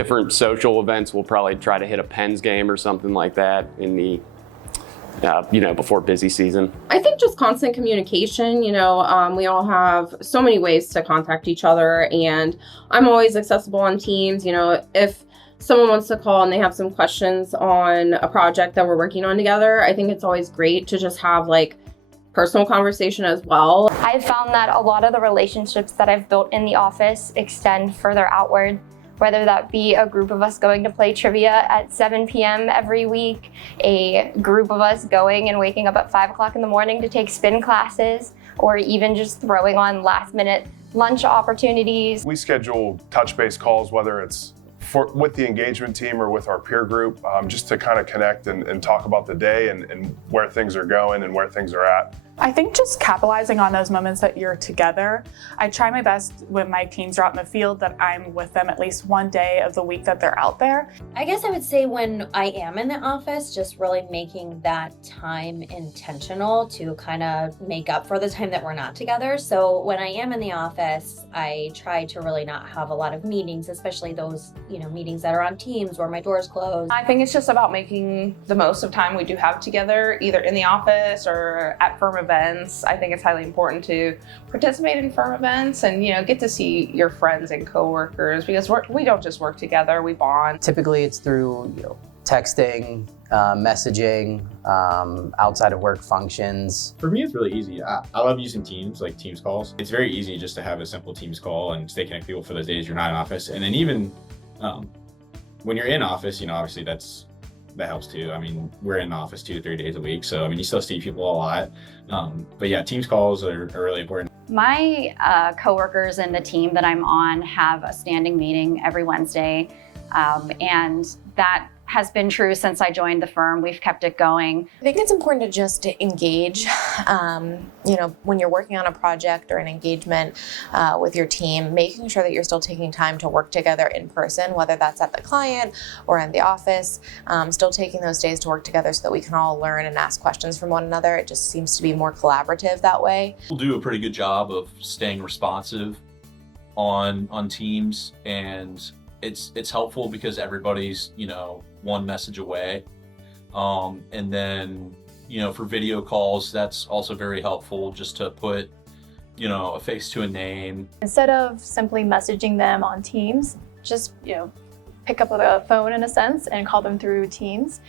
different social events. We'll probably try to hit a Pens game or something like that in the before busy season. I think just constant communication. We all have so many ways to contact each other, and I'm always accessible on Teams. If someone wants to call and they have some questions on a project that we're working on together, I think it's always great to just have personal conversation as well. I've found that a lot of the relationships that I've built in the office extend further outward, whether that be a group of us going to play trivia at 7 p.m. every week, a group of us going and waking up at 5 o'clock in the morning to take spin classes, or even just throwing on last-minute lunch opportunities. We schedule touch-base calls, whether it's with the engagement team or with our peer group, just to kind of connect and talk about the day and where things are going and where things are at. I think just capitalizing on those moments that you're together. I try my best when my teams are out in the field that I'm with them at least one day of the week that they're out there. I guess I would say when I am in the office, just really making that time intentional to kind of make up for the time that we're not together. So when I am in the office, I try to really not have a lot of meetings, especially those, meetings that are on Teams where my door's closed. I think it's just about making the most of time we do have together, either in the office or at firm events. I think it's highly important to participate in firm events and get to see your friends and coworkers, because we don't just work together, we bond. Typically it's through texting, messaging, outside of work functions. For me, it's really easy. I love using Teams, like Teams calls. It's very easy just to have a simple Teams call and stay connected with people for those days you're not in office. And then even when you're in office, obviously that helps too. I mean, we're in the office 2 to 3 days a week, so you still see people a lot. But yeah, Teams calls are really important. My coworkers and the team that I'm on have a standing meeting every Wednesday, and that has been true since I joined the firm. We've kept it going. I think it's important to just engage, when you're working on a project or an engagement with your team, making sure that you're still taking time to work together in person, whether that's at the client or in the office, still taking those days to work together so that we can all learn and ask questions from one another. It just seems to be more collaborative that way. We'll do a pretty good job of staying responsive on Teams, and it's helpful because everybody's one message away, and then for video calls, that's also very helpful, just to put a face to a name. Instead of simply messaging them on Teams, just pick up the phone in a sense and call them through Teams,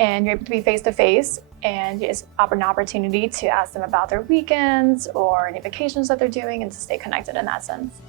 and you're able to be face to face, and it's an opportunity to ask them about their weekends or any vacations that they're doing and to stay connected in that sense.